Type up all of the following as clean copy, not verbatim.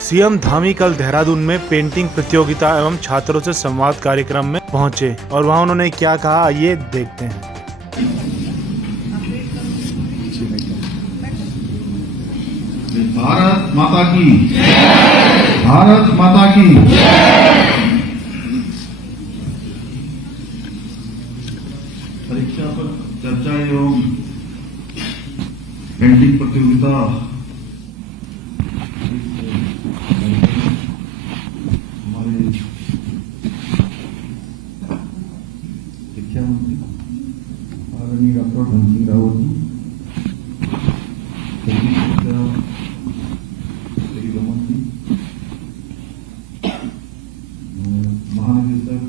CM Dhami कल देहरादून में painting प्रतियोगिता एवं छात्रों से संवाद कार्यक्रम में पहुंचे और वहां उन्होंने क्या कहा, आइए देखते हैं। भारत माता की, भारत माता की। परीक्षा पर चर्चा एवं पेंटिंग प्रतियोगिता हमारे शिक्षा मंत्री आदरणीय डॉक्टर धन सिंह रावत जी, श्री रमन जी, महानिदेशक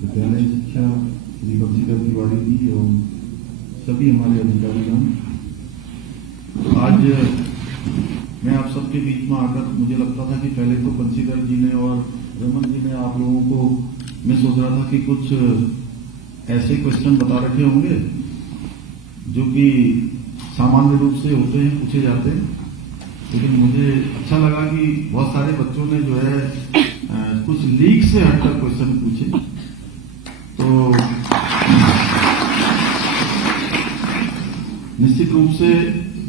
विद्यालय शिक्षा श्री बंशीधर तिवारी जी एवं सभी हमारे अधिकारीगण, आज मैं आप सबके बीच में आकर मुझे लगता था कि पहले तो बंशीधर जी ने और रमन जी ने आप लोगों को, मैं सोच रहा था कि कुछ ऐसे क्वेश्चन बता रखे होंगे जो कि सामान्य रूप से होते हैं, पूछे जाते हैं, लेकिन मुझे अच्छा लगा कि बहुत सारे बच्चों ने जो है कुछ लीक से हटकर क्वेश्चन पूछे। तो निश्चित रूप से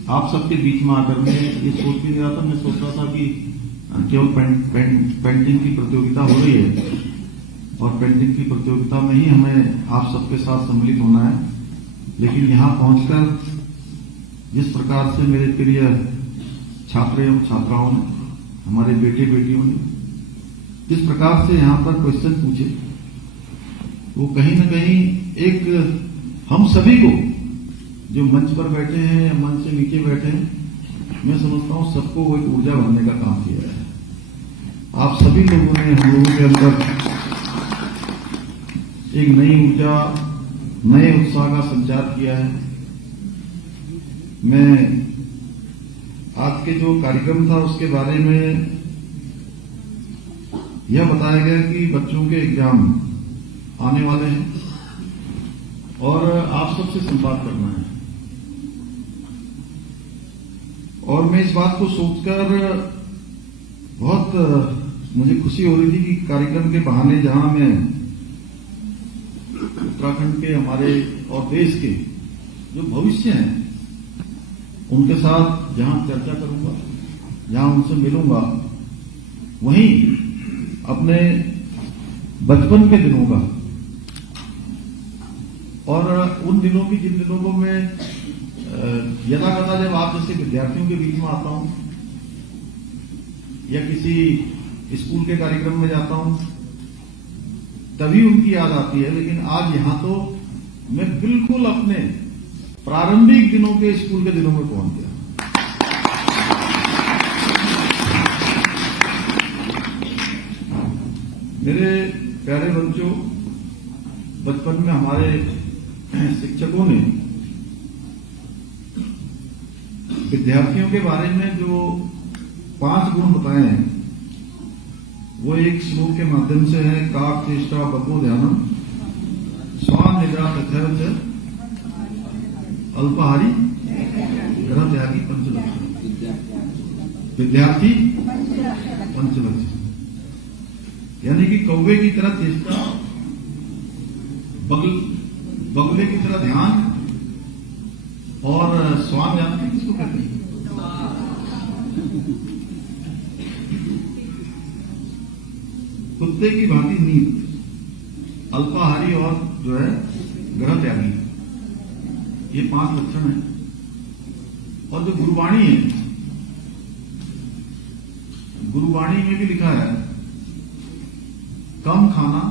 आप सबके बीच में आकर मैं ये सोच भी नहीं रहा था, मैं सोच रहा था कि केवल पेंटिंग की प्रतियोगिता हो रही है और पेंटिंग की प्रतियोगिता में ही हमें आप सबके साथ सम्मिलित होना है, लेकिन यहां पहुंचकर जिस प्रकार से मेरे प्रिय छात्र एवं छात्राओं ने, हमारे बेटे बेटियों ने जिस प्रकार से यहां पर क्वेश्चन पूछे, वो कहीं न कहीं एक हम सभी को, जो मंच पर बैठे हैं या मंच से नीचे बैठे हैं, मैं समझता हूं सबको वो एक ऊर्जा भरने का काम किया है। आप सभी लोगों ने हम लोगों के अंदर एक नई ऊर्जा, नए उत्साह का संचार किया है। मैं आज के जो कार्यक्रम था उसके बारे में यह बताया गया कि बच्चों के एग्जाम आने वाले हैं और आप सबसे संवाद करना है, और मैं इस बात को सोचकर बहुत मुझे खुशी हो रही थी कि कार्यक्रम के बहाने जहां मैं उत्तराखंड के हमारे और देश के जो भविष्य हैं उनके साथ जहां चर्चा करूंगा, जहां उनसे मिलूंगा, वहीं अपने बचपन के दिनों का और उन दिनों की जिन दिनों को मैं यथा कथा जब आप जैसे विद्यार्थियों के बीच में आता हूं या किसी स्कूल के कार्यक्रम में जाता हूं तभी उनकी याद आती है, लेकिन आज यहां तो मैं बिल्कुल अपने प्रारंभिक दिनों के स्कूल के दिनों में पहुंच गया। मेरे प्यारे बच्चों, बचपन में हमारे शिक्षकों ने विद्यार्थियों के बारे में जो 5 गुण बताए हैं वो एक श्लोक के माध्यम से है। काक चेष्टा बको ध्यानम स्वान निद्रा तथैव अल्पाहारी ग्रह त्यागी पंचलक्ष्य, विद्यार्थी पंचलक्ष्य, यानी कि कौवे की तरह चेष्टा, बगुले की तरह ध्यान, और स्वान जानते हैं किसको कहते हैं? कुत्ते की भांति नींद, अल्पाहारी और जो है ग्रह त्यागी, ये 5 लक्षण हैं। और जो गुरुवाणी है, गुरुवाणी में भी लिखा है कम खाना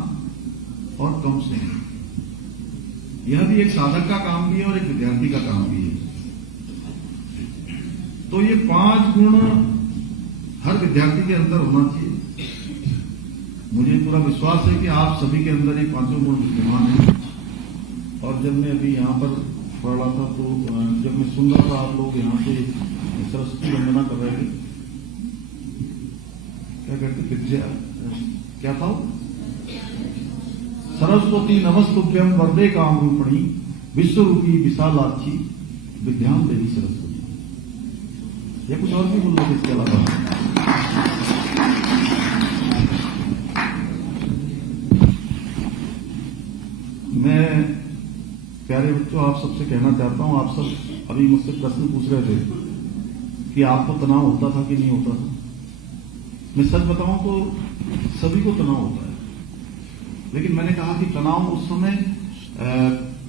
और कम सोना। यह भी एक साधक का काम भी है और एक विद्यार्थी का काम भी है। तो ये 5 गुण हर विद्यार्थी के अंदर होना चाहिए। मुझे पूरा विश्वास है कि आप सभी के अंदर ये 5 गुण विद्यमान है। और जब मैं अभी यहाँ पर पढ़ रहा था तो जब मैं सुन रहा था आप लोग यहाँ से सरस्वती वंदना कर रहे थे, क्या कहते विद्या, क्या था? सरस्वती नमस्तुभ्यम वरदे काम रूपणी विश्वरूपी विशालाक्षी विद्याम देवी सरस्वती। या कुछ और भी बोल रहे थे इसके अलावा? मैं प्यारे बच्चों आप सबसे कहना चाहता हूं, आप सब अभी मुझसे प्रश्न पूछ रहे थे कि आपको तनाव होता था कि नहीं होता था। मैं सच बताऊं तो सभी को तनाव होता है, लेकिन मैंने कहा कि तनाव उस समय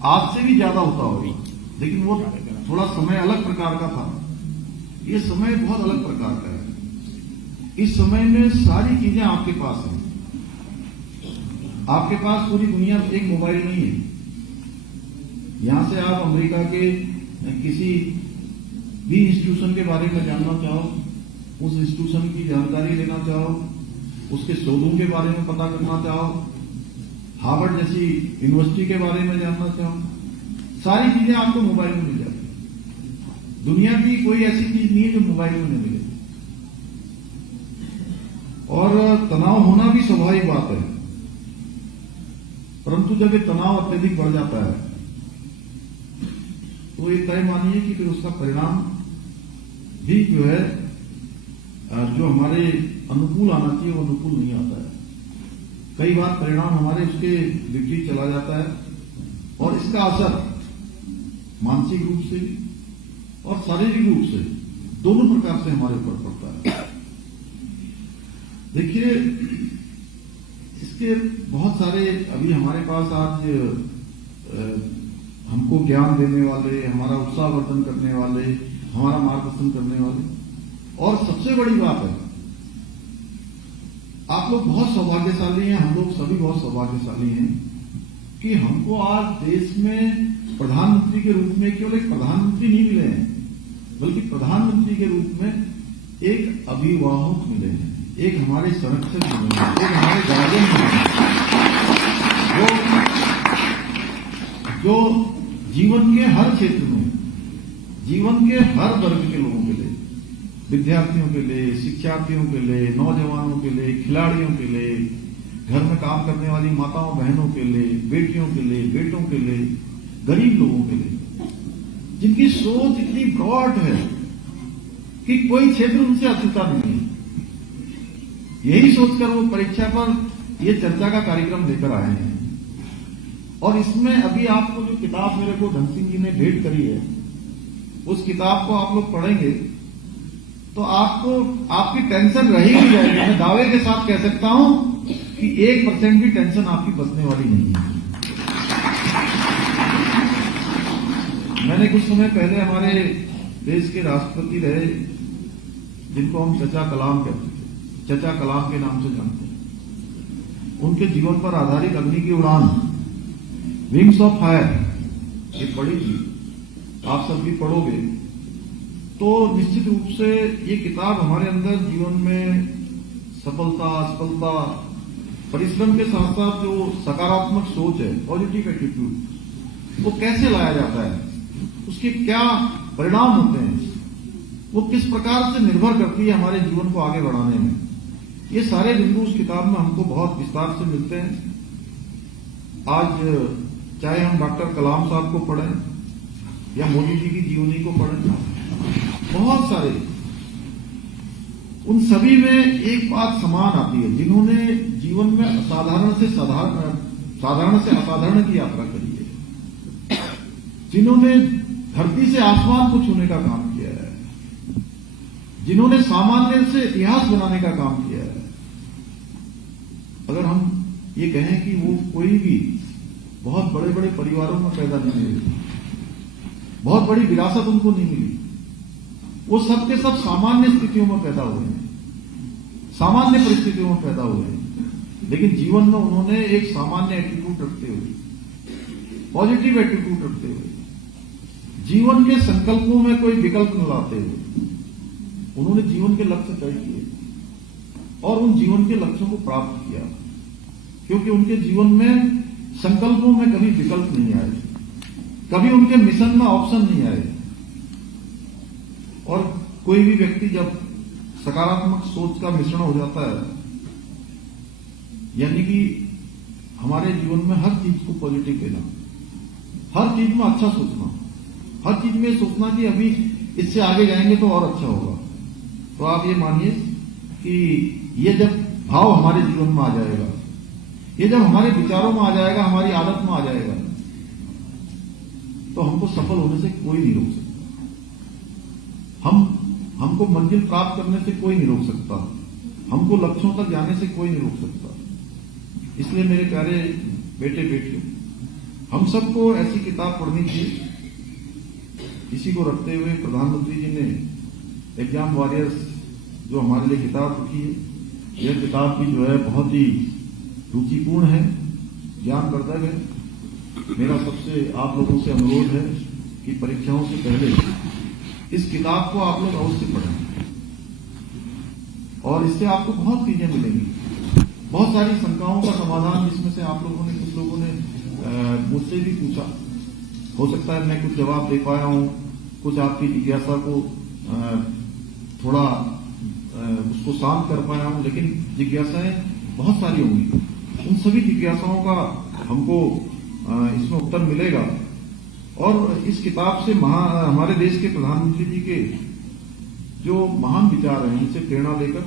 आज से भी ज्यादा होता होगा, लेकिन वो थोड़ा समय अलग प्रकार का था। ये समय बहुत अलग प्रकार का है। इस समय में सारी चीजें आपके पास हैं। आपके पास पूरी दुनिया में एक मोबाइल नहीं है। यहां से आप अमेरिका के किसी भी इंस्टीट्यूशन के बारे में जानना चाहो, उस इंस्टीट्यूशन की जानकारी लेना चाहो, उसके शोधों के बारे में पता करना चाहो, हार्वर्ड जैसी यूनिवर्सिटी के बारे में जानना चाहो, सारी चीजें आपको मोबाइल में मिल जाती है। दुनिया की कोई ऐसी चीज नहीं है जो मोबाइल में नहीं मिले। और तनाव होना भी स्वाभाविक बात है, परंतु जब ये तनाव अत्यधिक बढ़ जाता है तो ये तय मानिए कि फिर उसका परिणाम भी जो है, जो हमारे अनुकूल आना चाहिए वो अनुकूल नहीं आता है। कई बार परिणाम हमारे उसके विपरीत चला जाता है और इसका असर मानसिक रूप से और शारीरिक रूप से दोनों प्रकार से हमारे ऊपर पड़ता है। देखिए, इसके बहुत सारे अभी हमारे पास आज हमको ज्ञान देने वाले, हमारा उत्साहवर्धन करने वाले, हमारा मार्गदर्शन करने वाले, और सबसे बड़ी बात है आप लोग बहुत सौभाग्यशाली हैं, हम लोग सभी बहुत सौभाग्यशाली हैं कि हमको आज देश में प्रधानमंत्री के रूप में केवल एक प्रधानमंत्री नहीं मिले हैं, बल्कि प्रधानमंत्री के रूप में एक अभिभावक मिले हैं, एक हमारे संरक्षक मिले हैं, एक हमारे गार्जियन मिले हैं, जो जीवन के हर क्षेत्र में, जीवन के हर वर्ग के लोगों के लिए, विद्यार्थियों के लिए, शिक्षार्थियों के लिए, नौजवानों के लिए, खिलाड़ियों के लिए, घर में काम करने वाली माताओं बहनों के लिए, बेटियों के लिए, बेटों के लिए, गरीब लोगों के लिए, जिनकी सोच इतनी ब्रॉड है कि कोई क्षेत्र उनसे अछूता नहीं है। यही सोचकर वो परीक्षा पर ये चर्चा का कार्यक्रम लेकर आए हैं। और इसमें अभी आपको जो किताब मेरे को धन सिंह जी ने भेंट करी है, उस किताब को आप लोग पढ़ेंगे तो आपको आपकी टेंशन रही नहीं जाएगी। मैं दावे के साथ कह सकता हूं कि 1% भी टेंशन आपकी बचने वाली नहीं है। मैंने कुछ समय पहले हमारे देश के राष्ट्रपति रहे, जिनको हम चचा कलाम कहते थे, चचा कलाम के नाम से जानते हैं, उनके जीवन पर आधारित अग्नि की उड़ान, विंग्स ऑफ फायर, ये पढ़ी थी, आप सब भी पढ़ोगे तो निश्चित रूप से ये किताब हमारे अंदर जीवन में सफलता, असफलता, परिश्रम के साथ साथ जो सकारात्मक सोच है, पॉजिटिव एटीट्यूड, वो कैसे लाया जाता है, उसके क्या परिणाम होते हैं, वो किस प्रकार से निर्भर करती है हमारे जीवन को आगे बढ़ाने में, ये सारे बिंदु उस किताब में हमको बहुत विस्तार से मिलते हैं। आज चाहे हम डॉक्टर कलाम साहब को पढ़ें या मोदी जी की जीवनी को पढ़ें, बहुत सारे, उन सभी में एक बात समान आती है, जिन्होंने जीवन में साधारण से असाधारण की यात्रा करी है, जिन्होंने धरती से आसमान को छूने का काम किया है, जिन्होंने सामान्य से इतिहास बनाने का काम किया है। अगर हम ये कहें कि वो कोई भी बहुत बड़े बड़े परिवारों में पैदा नहीं हुए, बहुत बड़ी विरासत उनको नहीं मिली, वो सब के सब सामान्य स्थितियों में पैदा हुए हैं, सामान्य परिस्थितियों में पैदा हुए हैं, लेकिन जीवन में उन्होंने एक सामान्य एटीट्यूड रखते हुए, पॉजिटिव एटीट्यूड रखते हुए, जीवन के संकल्पों में कोई विकल्प न लाते हुए उन्होंने जीवन के लक्ष्य तय किए और उन जीवन के लक्ष्यों को प्राप्त किया, क्योंकि उनके जीवन में संकल्पों में कभी विकल्प नहीं आए, कभी उनके मिशन में ऑप्शन नहीं आए। और कोई भी व्यक्ति जब सकारात्मक सोच का मिश्रण हो जाता है, यानी कि हमारे जीवन में हर चीज को पॉजिटिव लेना, हर चीज में अच्छा सोचना, हर चीज में सोचना कि अभी इससे आगे जाएंगे तो और अच्छा होगा, तो आप ये मानिए कि ये जब भाव हमारे जीवन में आ जाएगा, ये जब हमारे विचारों में आ जाएगा, हमारी आदत में आ जाएगा, तो हमको सफल होने से कोई नहीं रोक सकता। हमको मंजिल प्राप्त करने से कोई नहीं रोक सकता, हमको लक्ष्यों तक जाने से कोई नहीं रोक सकता। इसलिए मेरे प्यारे बेटे बेटियों, हम सबको ऐसी किताब पढ़नी चाहिए। इसी को रखते हुए प्रधानमंत्री जी ने एग्जाम वॉरियर्स जो हमारे लिए किताब लिखी है, यह किताब भी जो है बहुत ही रुचिपूर्ण है, ज्ञानवर्धक है। मेरा सबसे आप लोगों से अनुरोध है कि परीक्षाओं से पहले इस किताब को आप लोग अवश्य पढ़ें और इससे आपको बहुत चीजें मिलेंगी, बहुत सारी शंकाओं का समाधान जिसमें से आप लोगों ने, कुछ लोगों ने मुझसे भी पूछा। हो सकता है मैं कुछ जवाब दे पाया हूं, कुछ आपकी जिज्ञासा को थोड़ा उसको शांत कर पाया हूं, लेकिन जिज्ञासाएं बहुत सारी होंगी। उन सभी जिज्ञासाओं का हमको इसमें उत्तर मिलेगा। और इस किताब से हमारे देश के प्रधानमंत्री जी के जो महान विचार हैं, उनसे प्रेरणा लेकर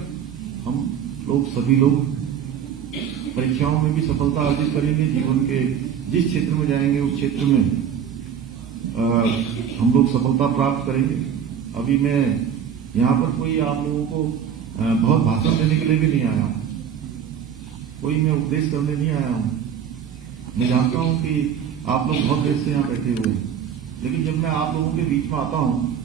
हम लोग सभी लोग परीक्षाओं में भी सफलता अर्जित करेंगे। जीवन के जिस क्षेत्र में जाएंगे उस क्षेत्र में हम लोग सफलता प्राप्त करेंगे। अभी मैं यहाँ पर कोई आप लोगों को बहुत भाषण देने के लिए भी नहीं आया हूँ, कोई मैं उपदेश करने नहीं आया हूँ। मैं जानता हूँ कि आप लोग बहुत देर से यहाँ बैठे हुए हैं, लेकिन जब मैं आप लोगों के बीच में आता हूँ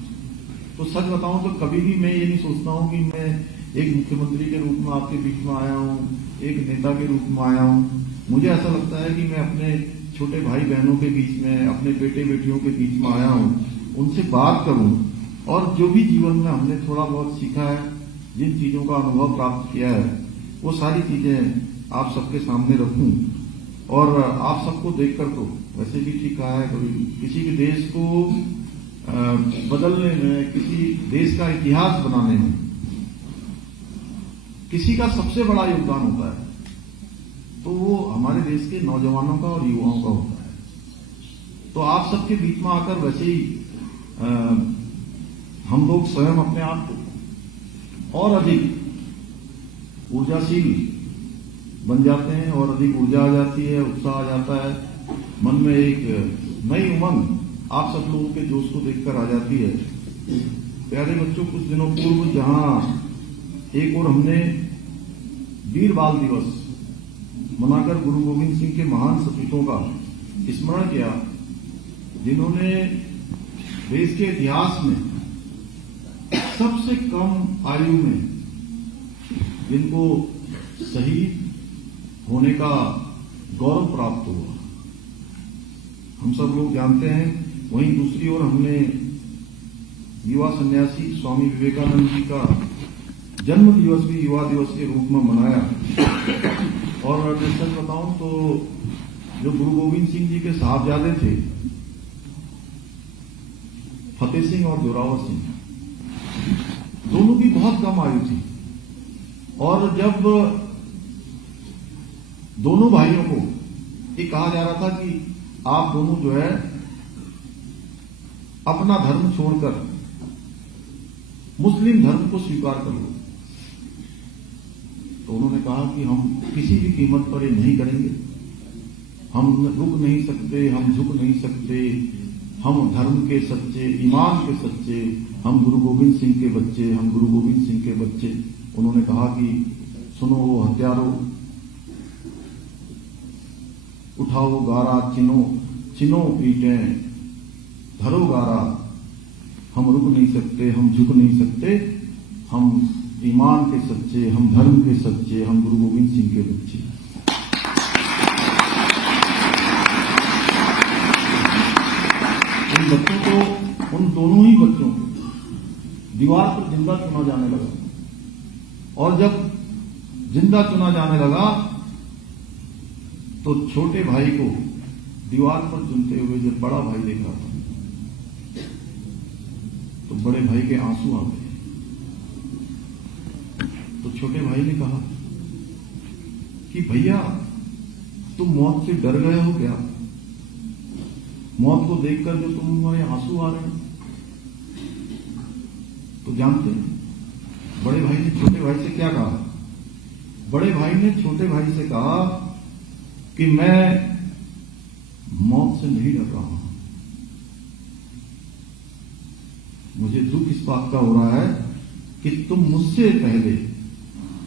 तो सच बताऊं तो कभी भी मैं ये नहीं सोचता हूँ कि मैं एक मुख्यमंत्री के रूप में आपके बीच में आया हूँ, एक नेता के रूप में आया हूँ। मुझे ऐसा लगता है कि मैं अपने छोटे भाई बहनों के बीच में, अपने बेटे बेटियों के बीच में आया हूँ, उनसे बात करूं और जो भी जीवन में हमने थोड़ा बहुत सीखा है, जिन चीजों का अनुभव प्राप्त किया है, वो सारी चीजें आप सबके सामने रखूं। और आप सबको देखकर तो वैसे भी ठीक कहा है, कभी किसी भी देश को बदलने में, किसी देश का इतिहास बनाने में किसी का सबसे बड़ा योगदान होता है तो वो हमारे देश के नौजवानों का और युवाओं का होता है। तो आप सबके बीच में आकर वैसे ही हम लोग स्वयं अपने आप को और अधिक ऊर्जाशील बन जाते हैं और अधिक ऊर्जा आ जाती है, उत्साह आ जाता है, मन में एक नई उमंग आप सब लोगों के जोश को देखकर आ जाती है। प्यारे बच्चों, कुछ दिनों पूर्व जहां एक और हमने वीर बाल दिवस मनाकर गुरु गोविंद सिंह के महान सपूतों का स्मरण किया, जिन्होंने देश के इतिहास में सबसे कम आयु में जिनको शहीद होने का गौरव प्राप्त हुआ, हम सब लोग जानते हैं। वहीं दूसरी ओर हमने युवा सन्यासी स्वामी विवेकानंद जी का जन्म दिवस भी युवा दिवस के रूप में मनाया। और मैं सच बताऊं तो जो गुरु गोविंद सिंह जी के साहबजादे थे, फतेह सिंह और जोरावर सिंह, दोनों की बहुत कम आयु थी। और जब दोनों भाइयों को ये कहा जा रहा था कि आप दोनों जो है अपना धर्म छोड़कर मुस्लिम धर्म को स्वीकार कर लो, तो उन्होंने कहा कि हम किसी भी कीमत पर ये नहीं करेंगे, हम रुक नहीं सकते, हम झुक नहीं सकते, हम धर्म के सच्चे, ईमान के सच्चे, हम गुरु गोविंद सिंह के बच्चे, हम गुरु गोविंद सिंह के बच्चे। उन्होंने कहा कि सुनो वो हत्यारों, उठाओ गारा, चिनो पीटें, धरो गारा, हम रुक नहीं सकते, हम झुक नहीं सकते, हम ईमान के सच्चे, हम धर्म के सच्चे, हम गुरु गोविंद सिंह के बच्चे। उन बच्चों को, उन दोनों ही बच्चों को दीवार पर जिंदा चुना जाने लगा। और जब जिंदा चुना जाने लगा तो छोटे भाई को दीवार पर चुनते हुए जब बड़ा भाई देखा तो बड़े भाई के आंसू आ गए। तो छोटे भाई ने कहा कि भैया तुम मौत से डर गए हो क्या? मौत को देखकर जो तुम्हारे आंसू आ रहे हैं। तो जानते हैं बड़े भाई ने छोटे छोटे भाई से क्या कहा? बड़े भाई ने छोटे भाई से कहा कि मैं मौत से नहीं डर रहा हूं। मुझे दुख इस बात का हो रहा है कि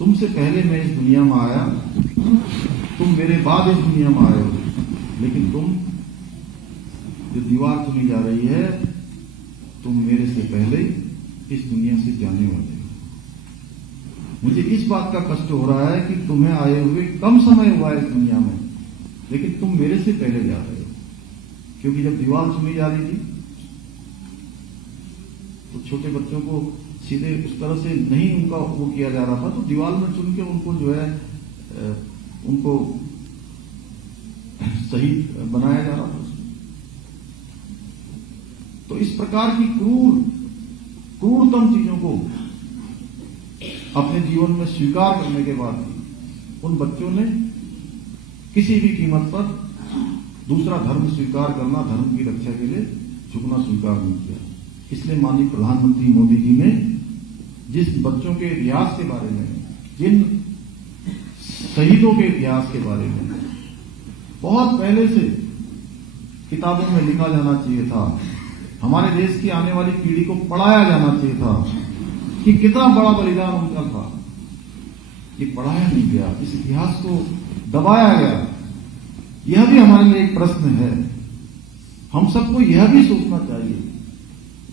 तुमसे पहले मैं इस दुनिया में आया, तुम मेरे बाद इस दुनिया में आए हो, लेकिन तुम जो दीवार चुनी जा रही है, तुम मेरे से पहले इस दुनिया से जाने वाले हो। मुझे इस बात का कष्ट हो रहा है कि तुम्हें आए हुए कम समय हुआ है इस दुनिया में, लेकिन तुम मेरे से पहले जा रहे हो। क्योंकि जब दीवार चुनी जा रही थी तो छोटे बच्चों को सीधे उस तरह से नहीं उनका वो किया जा रहा था, तो दीवार में चुन के उनको जो है उनको सही बनाया जा रहा था। तो इस प्रकार की क्रूरतम चीजों को अपने जीवन में स्वीकार करने के बाद उन बच्चों ने किसी भी कीमत पर दूसरा धर्म स्वीकार करना, धर्म की रक्षा के लिए झुकना स्वीकार नहीं किया। इसलिए माननीय प्रधानमंत्री मोदी जी ने जिस बच्चों के इतिहास के बारे में, जिन शहीदों के इतिहास के बारे में बहुत पहले से किताबों में लिखा जाना चाहिए था, हमारे देश की आने वाली पीढ़ी को पढ़ाया जाना चाहिए था कि कितना बड़ा बलिदान उनका था, ये पढ़ाया नहीं गया, इस इतिहास को दबाया गया। यह भी हमारे लिए एक प्रश्न है। हम सबको यह भी सोचना चाहिए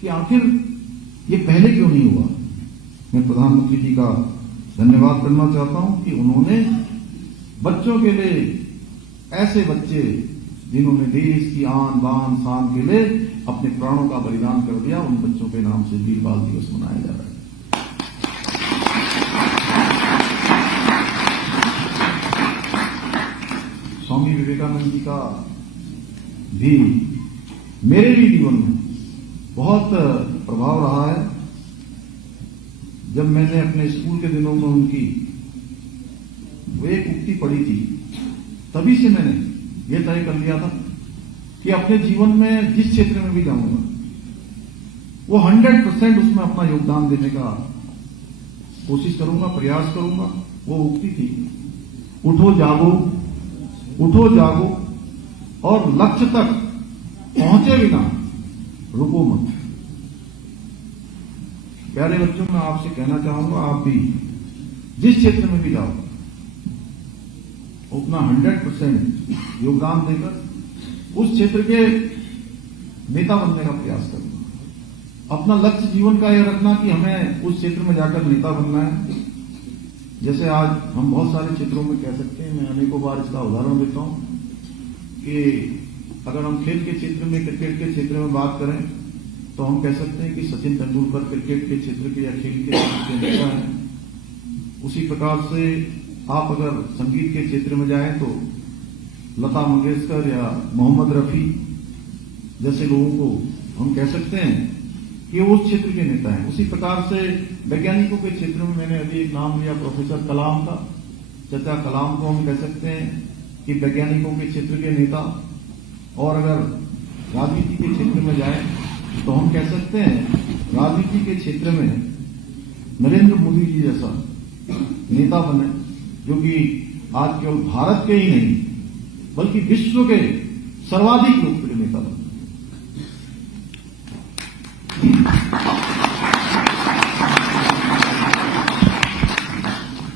कि आखिर ये पहले क्यों नहीं हुआ। मैं प्रधानमंत्री जी का धन्यवाद करना चाहता हूं कि उन्होंने बच्चों के लिए, ऐसे बच्चे जिन्होंने देश की आन बान शान के लिए अपने प्राणों का बलिदान कर दिया, उन बच्चों के नाम से वीर बाल दिवस मनाया जा रहा है। स्वामी विवेकानंद जी का भी मेरे भी जीवन में बहुत प्रभाव रहा है। जब मैंने अपने स्कूल के दिनों में उनकी वो एक उक्ति पढ़ी थी, तभी से मैंने ये तय कर लिया था कि अपने जीवन में जिस क्षेत्र में भी जाऊंगा वो 100% उसमें अपना योगदान देने का कोशिश करूंगा, प्रयास करूंगा। वो उक्ति थी, उठो जागो और लक्ष्य तक पहुंचे बिना रुको मत। प्यारे बच्चों, मैं आपसे कहना चाहूंगा, आप भी जिस क्षेत्र में भी जाओ अपना 100% योगदान देकर उस क्षेत्र के नेता बनने का प्रयास करना। अपना लक्ष्य जीवन का यह रखना कि हमें उस क्षेत्र में जाकर नेता बनना है। जैसे आज हम बहुत सारे क्षेत्रों में कह सकते हैं, मैं अनेकों बार इसका उदाहरण देता हूं कि अगर हम खेल के क्षेत्र में, क्रिकेट के क्षेत्र में बात करें तो हम कह सकते हैं कि सचिन तेंदुलकर क्रिकेट के क्षेत्र के या खेल के क्षेत्र के नेता हैं। उसी प्रकार से आप अगर संगीत के क्षेत्र में जाएं तो लता मंगेशकर या मोहम्मद रफी जैसे लोगों को हम कह सकते हैं कि वो उस क्षेत्र के नेता हैं। उसी प्रकार से वैज्ञानिकों के क्षेत्र में मैंने अभी एक नाम लिया प्रोफेसर कलाम का। चाचा कलाम को हम कह सकते हैं कि वैज्ञानिकों के क्षेत्र के नेता। और अगर राजनीति के क्षेत्र में जाए तो हम कह सकते हैं राजनीति के क्षेत्र में नरेंद्र मोदी जी जैसा नेता बने, जो कि आज केवल भारत के ही नहीं बल्कि विश्व के सर्वाधिक लोकप्रिय नेता बने।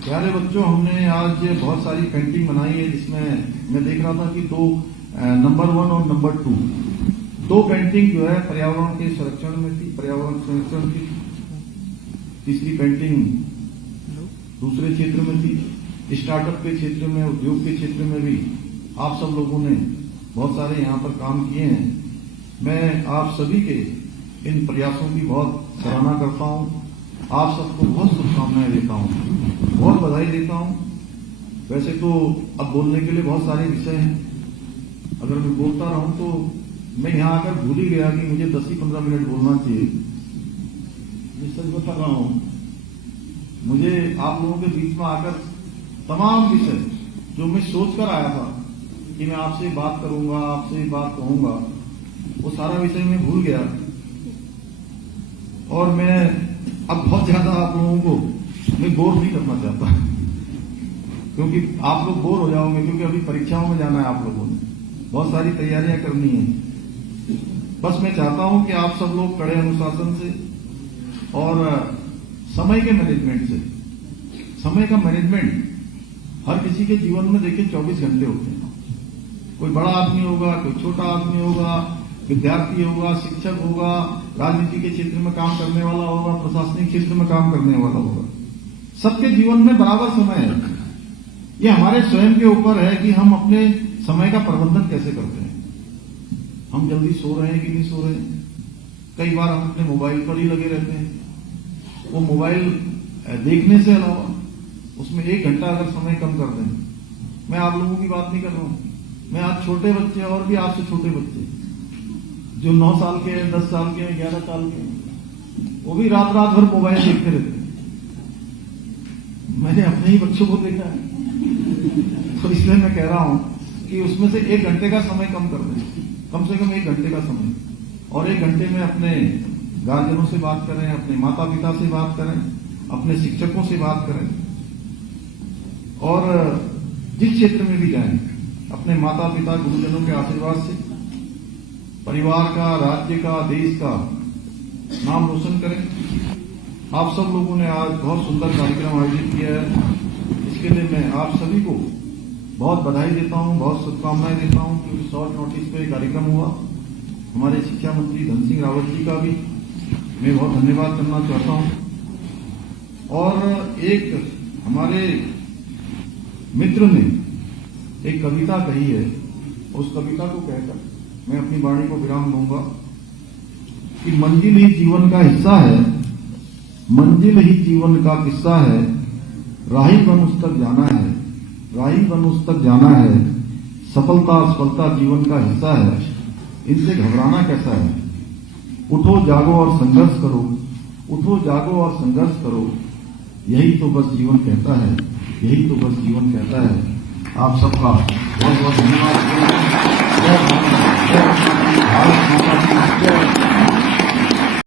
प्यारे बच्चों, हमने आज बहुत सारी पेंटिंग बनाई है, जिसमें मैं देख रहा था कि नंबर 1 और नंबर 2 दो पेंटिंग जो है पर्यावरण के संरक्षण में थी, पर्यावरण संरक्षण की। तीसरी पेंटिंग दूसरे क्षेत्र में थी, स्टार्टअप के क्षेत्र में, उद्योग के क्षेत्र में भी आप सब लोगों ने बहुत सारे यहाँ पर काम किए हैं। मैं आप सभी के इन प्रयासों की बहुत सराहना करता हूँ। आप सबको बहुत शुभकामनाएं देता हूँ, बहुत बधाई देता हूँ। वैसे तो अब बोलने के लिए बहुत सारे विषय हैं, अगर मैं बोलता रहूं तो मैं यहां आकर भूल ही गया कि मुझे 10 ही 15 मिनट बोलना चाहिए। मैं सच बता रहा हूं, मुझे आप लोगों के बीच में आकर तमाम विषय जो मैं सोचकर आया था कि मैं आपसे बात करूंगा, आपसे बात कहूंगा, वो सारा विषय मैं भूल गया। और मैं अब बहुत ज्यादा आप लोगों को मैं बोर नहीं करना चाहता, क्योंकि आप लोग बोर हो जाओगे, क्योंकि अभी परीक्षाओं में जाना है आप लोगों ने, बहुत सारी तैयारियां करनी है। बस मैं चाहता हूं कि आप सब लोग कड़े अनुशासन से और समय के मैनेजमेंट से, समय का मैनेजमेंट हर किसी के जीवन में देखिए 24 घंटे होते हैं। कोई बड़ा आदमी होगा, कोई छोटा आदमी होगा, विद्यार्थी होगा, शिक्षक होगा, राजनीति के क्षेत्र में काम करने वाला होगा, प्रशासनिक क्षेत्र में काम करने वाला होगा। सबके जीवन में बराबर समय है। ये हमारे स्वयं के ऊपर है कि हम अपने समय का प्रबंधन कैसे करते हैं। हम जल्दी सो रहे हैं कि नहीं सो रहे हैं। कई बार हम अपने मोबाइल पर ही लगे रहते हैं। वो मोबाइल देखने से अलावा उसमें 1 घंटा अगर समय कम कर दें, मैं आप लोगों की बात नहीं कर रहा हूं, मैं आज छोटे बच्चे और भी आपसे छोटे बच्चे जो 9 साल के हैं, 10 साल के हैं, 11 साल के हैं, वो भी रात रात भर मोबाइल देखते रहते हैं। मैंने अपने ही बच्चों को देखा है, तो इसलिए मैं कह रहा हूं कि उसमें से 1 घंटे का समय कम कर दें, कम से कम 1 घंटे का समय, और 1 घंटे में अपने गार्जियनों से बात करें, अपने माता पिता से बात करें, अपने शिक्षकों से बात करें, और जिस क्षेत्र में भी जाएं अपने माता पिता गुरुजनों के आशीर्वाद से परिवार का, राज्य का, देश का नाम रोशन करें। आप सब लोगों ने आज बहुत सुंदर कार्यक्रम आयोजित किया है, इसके लिए मैं आप सभी को बहुत बधाई देता हूं, बहुत शुभकामनाएं देता हूं, क्योंकि शॉर्ट नोटिस पे कार्यक्रम हुआ। हमारे शिक्षा मंत्री धन सिंह रावत जी का भी मैं बहुत धन्यवाद करना चाहता हूं। और एक हमारे मित्र ने एक कविता कही है, उस कविता को कहकर मैं अपनी वाणी को विराम दूंगा कि मंजिल ही जीवन का हिस्सा है, मंजिल ही जीवन का किस्सा है, राही बन उस तक जाना है, राही बन उस तक जाना है, सफलता असफलता जीवन का हिस्सा है, इनसे घबराना कैसा है। उठो जागो और संघर्ष करो, उठो जागो और संघर्ष करो, यही तो बस जीवन कहता है, यही तो बस जीवन कहता है। आप सबका बहुत बहुत धन्यवाद। भारत माता की जय।